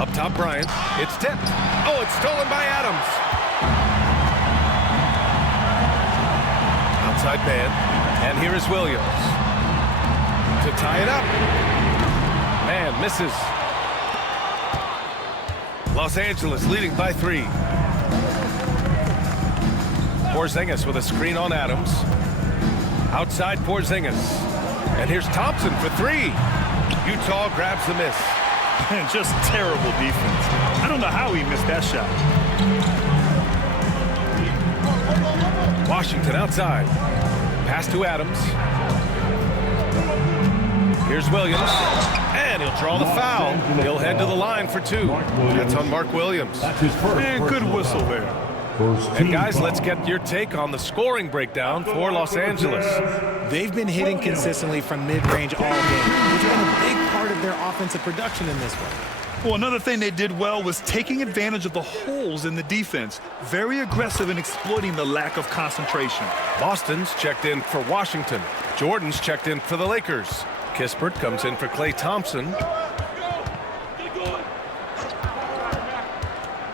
Up top, Bryant. It's tipped. Oh, it's stolen by Adams. Outside man. And here is Williams. To tie it up. Man misses. Los Angeles leading by 3. Porzingis with a screen on Adams. Outside Porzingis. And here's Thompson for 3. Utah grabs the miss. And just terrible defense. I don't know how he missed that shot. Washington outside. Pass to Adams. Here's Williams. And he'll draw the foul. He'll head to the line for 2. That's on Mark Williams. And good whistle there. And guys, let's get your take on the scoring breakdown for Los Angeles. They've been hitting consistently from mid-range all game, which has been a big part of their offensive production in this one. Well, another thing they did well was taking advantage of the holes in the defense. Very aggressive in exploiting the lack of concentration. Boston's checked in for Washington. Jordan's checked in for the Lakers. Kispert comes in for Klay Thompson.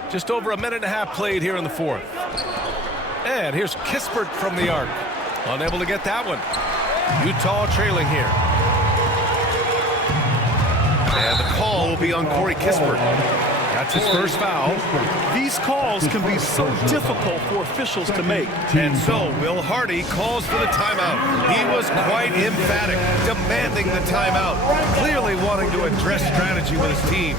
Just over a minute and a half played here in the 4th. And here's Kispert from the arc. Unable to get that one. Utah trailing here. And the call will be on Corey Kispert. That's his first foul. These calls can be so difficult for officials to make. And so Will Hardy calls for the timeout. He was quite emphatic, demanding the timeout, clearly wanting to address strategy with his team.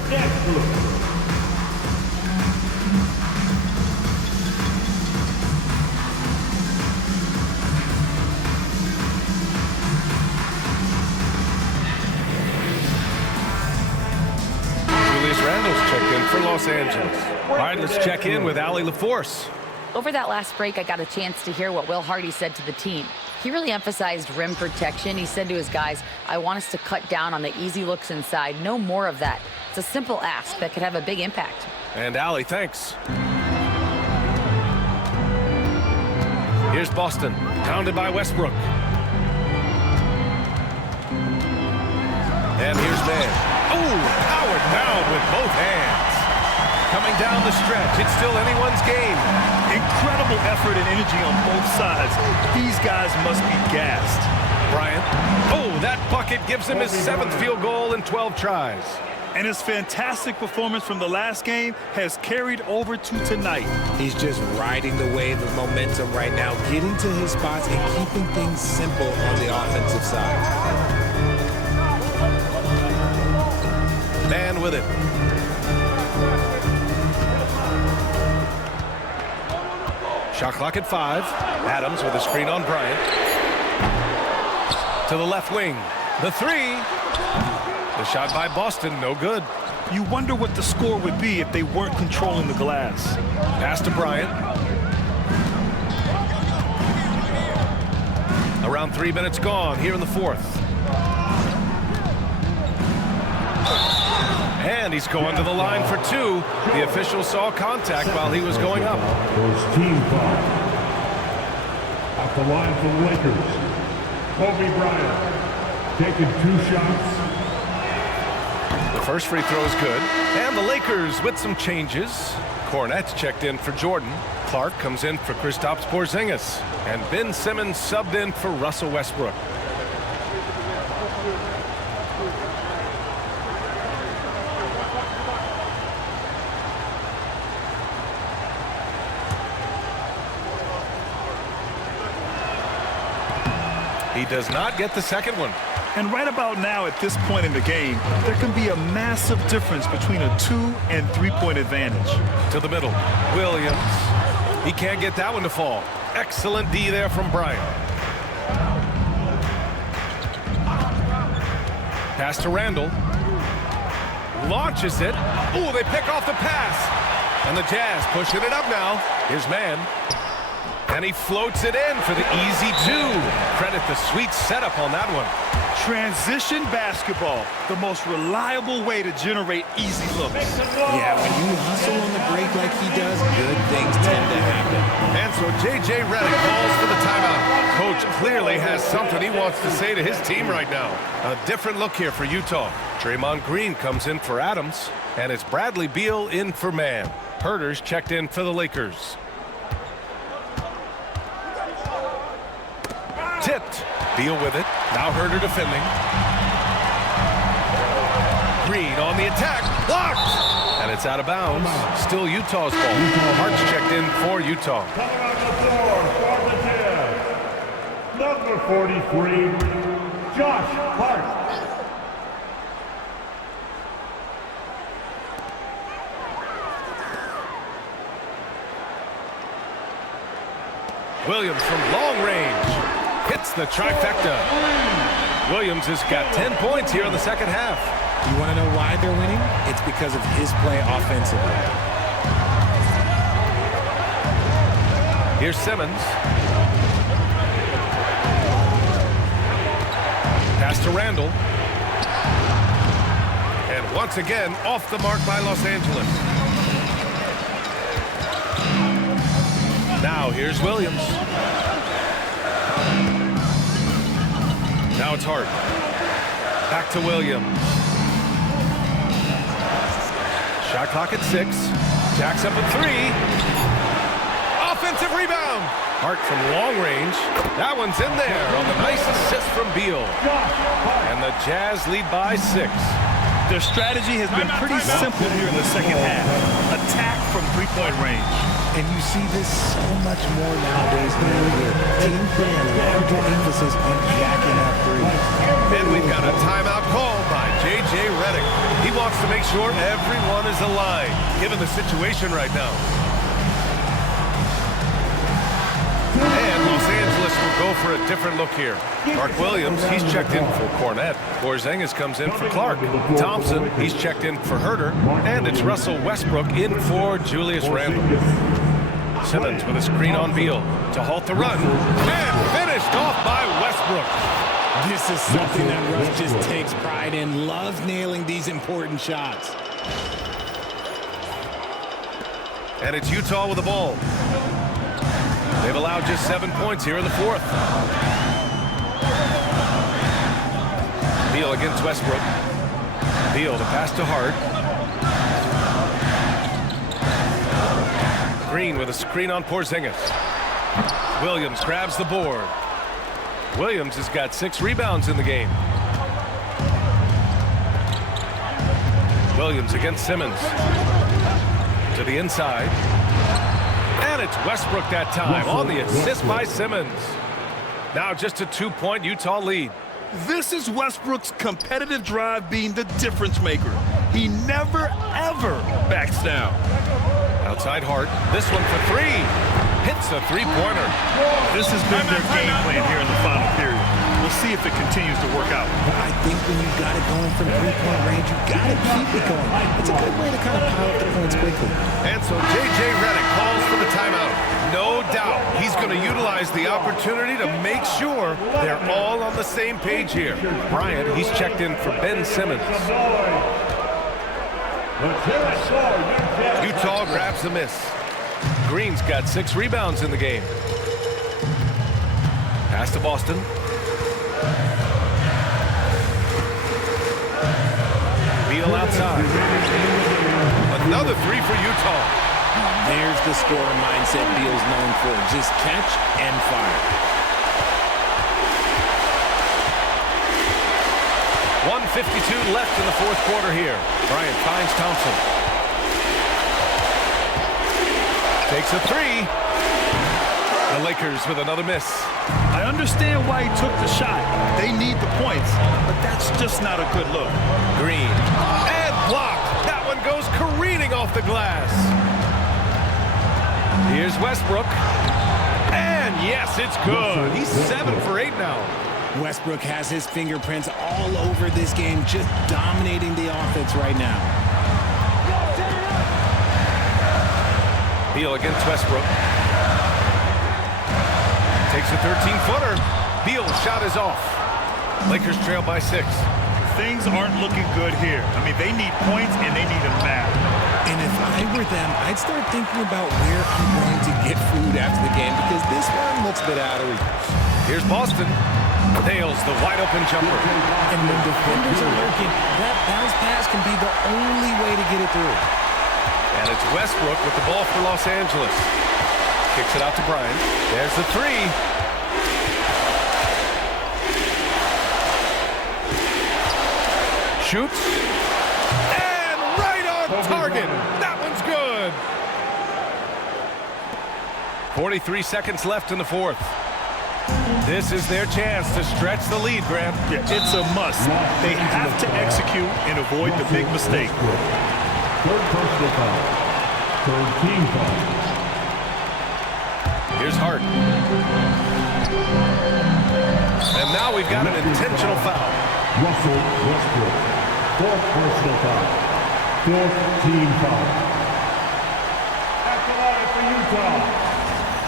For Los Angeles. All right, let's check in with Allie LaForce. Over that last break, I got a chance to hear what Will Hardy said to the team. He really emphasized rim protection. He said to his guys, I want us to cut down on the easy looks inside. No more of that. It's a simple ask that could have a big impact. And Allie, thanks. Here's Boston, pounded by Westbrook. And here's Mann. Oh, powered down with both hands. Coming down the stretch, it's still anyone's game. Incredible effort and energy on both sides. These guys must be gassed. Bryant. Oh, that bucket gives him his 7th field goal in 12 tries. And his fantastic performance from the last game has carried over to tonight. He's just riding the wave of momentum right now, getting to his spots and keeping things simple on the offensive side. Man with it. Shot clock at 5. Adams with a screen on Bryant. To the left wing. The 3. The shot by Boston, no good. You wonder what the score would be if they weren't controlling the glass. Pass to Bryant. Around 3 minutes gone here in the 4th. And he's going to the line for 2. The official saw contact while he was going up. First team foul. At the line for the Lakers, Kobe Bryant taking 2 shots. The first free throw is good. And the Lakers with some changes. Cornette's checked in for Jordan. Clark comes in for Kristaps Porzingis. And Ben Simmons subbed in for Russell Westbrook. He does not get the second one. And right about now, at this point in the game, there can be a massive difference between a 2- and 3-point advantage. To the middle, Williams. He can't get that one to fall. Excellent D there from Bryant. Pass to Randall. Launches it. Oh, they pick off the pass. And the Jazz pushing it up now. Here's Mann. And he floats it in for the easy 2. Credit the sweet setup on that one. Transition basketball, the most reliable way to generate easy looks. Yeah, when you hustle on the break like he does, good things tend to happen. And so J.J. Redick calls for the timeout. Coach clearly has something he wants to say to his team right now. A different look here for Utah. Draymond Green comes in for Adams, and it's Bradley Beal in for Mann. Herder's checked in for the Lakers. Tipped. Beal with it. Now Herder defending. Green on the attack. Blocked. And it's out of bounds. Still Utah's ball. Hart's checked in for Utah. Coming on the floor for the Jazz, number 43, Josh Hart. Williams from long range. Hits the trifecta. Williams has got 10 points here in the second half. You want to know why they're winning? It's because of his play offensively. Here's Simmons. Pass to Randall. And once again, off the mark by Los Angeles. Now here's Williams. Now it's Hart. Back to Williams. Shot clock at 6. Jacks up at 3. Offensive rebound. Hart from long range. That one's in there on the nice assist from Beal. And the Jazz lead by 6. Their strategy has been pretty simple here in the second half. Attack from three-point range. And you see this so much more nowadays than you did. Teams putting a larger emphasis on jacking up threes. And we've got a timeout called by J.J. Redick. He wants to make sure everyone is aligned, given the situation right now. And Los Angeles will go for a different look here. Mark Williams, he's checked in for Cornette. Porzingis comes in for Clark. Thompson, he's checked in for Herder. And it's Russell Westbrook in for Julius Randle. Simmons with a screen on Beal to halt the run. And finished off by Westbrook. This is something that Russ just takes pride in. Loves nailing these important shots. And it's Utah with the ball. They've allowed just 7 points here in the fourth. Beal against Westbrook. Beal to pass to Hart. Green with a screen on Porzingis. Williams grabs the board. Williams has got 6 rebounds in the game. Williams against Simmons. To the inside. And it's Westbrook that time on the assist by Simmons. Now just a 2-point Utah lead. This is Westbrook's competitive drive being the difference maker. He never, ever backs down. Outside Hart. This one for 3. Hits a three-pointer. This has been their game plan here in the final period. We'll see if it continues to work out. I think when you've got it going from three-point range, you've got to keep it going. It's a good way to kind of pile up the points quickly. And so J.J. Redick calls for the timeout. No doubt he's going to utilize the opportunity to make sure they're all on the same page here. Bryant, he's checked in for Ben Simmons. Utah grabs the miss. Green's got 6 rebounds in the game. Pass to Boston. Beal outside. Another 3 for Utah. There's the scorer mindset Beal's known for. Just catch and fire. 1:52 left in the fourth quarter here. Bryant finds Thompson. Takes a 3. The Lakers with another miss. I understand why he took the shot. They need the points, but that's just not a good look. Green. And blocked. That one goes careening off the glass. Here's Westbrook. And yes, it's good. He's 7 for 8 now. Westbrook has his fingerprints all over this game, just dominating the offense right now. Beal against Westbrook. Takes a 13-footer. Beal's shot is off. Lakers trail by 6. Things aren't looking good here. I mean, they need points, and they need them now. And if I were them, I'd start thinking about where I'm going to get food after the game because this one looks a bit out of reach. Here's Boston. Nails the wide-open jumper. And when defenders are lurking, that bounce pass can be the only way to get it through. And it's Westbrook with the ball for Los Angeles. Kicks it out to Bryant. There's the 3. Shoots. And right on target. That one's good. 43 seconds left in the fourth. This is their chance to stretch the lead, Grant. Yeah, it's a must. They have to execute and avoid the big mistake. Third personal foul. Third team foul. Here's Hart. And now we've got an intentional foul. Russell Westbrook. Fourth personal foul. Fourth team foul. At the line for Utah,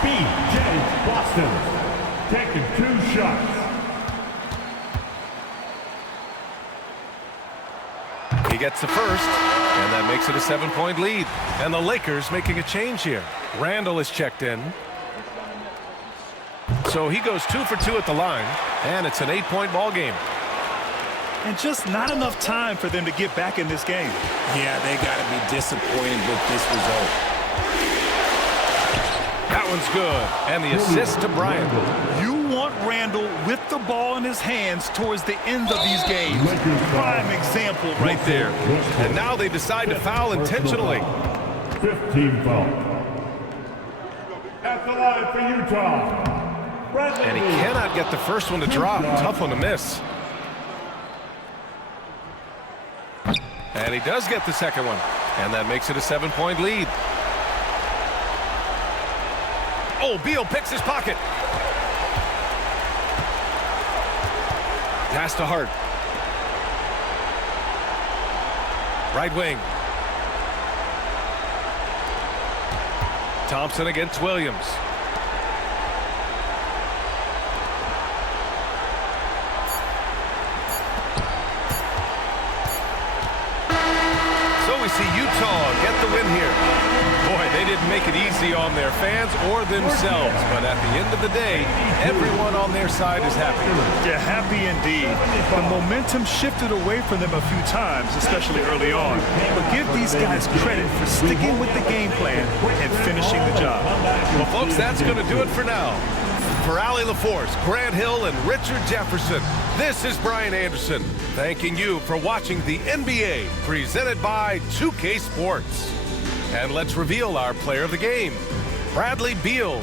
B.J. Boston. Taking 2 shots. He gets the first, and that makes it a 7-point lead. And the Lakers making a change here. Randall is checked in. So he goes 2 for 2 at the line, and it's an 8-point ball game. And just not enough time for them to get back in this game. Yeah, they got to be disappointed with this result. That one's good. And the assist to Bryant. You want Randall with the ball in his hands towards the end of these games. Prime example right there. And now they decide to foul intentionally. 15 foul. At the line for Utah, Bradley. And he cannot get the first one to drop. Tough one to miss. And he does get the second one. And that makes it a 7-point lead. Oh, Beal picks his pocket. Pass to Hart. Right wing. Thompson against Williams. So we see Utah get the win here. Boy, they didn't make it easy on their fans or themselves, but at the end of the day, everyone on their side is happy. Yeah, happy indeed. The momentum shifted away from them a few times, especially early on. But give these guys credit for sticking with the game plan and finishing the job. Well, folks, that's going to do it for now. For Allie LaForce, Grant Hill, and Richard Jefferson, this is Brian Anderson, thanking you for watching the NBA, presented by 2K Sports. And let's reveal our player of the game. Bradley Beal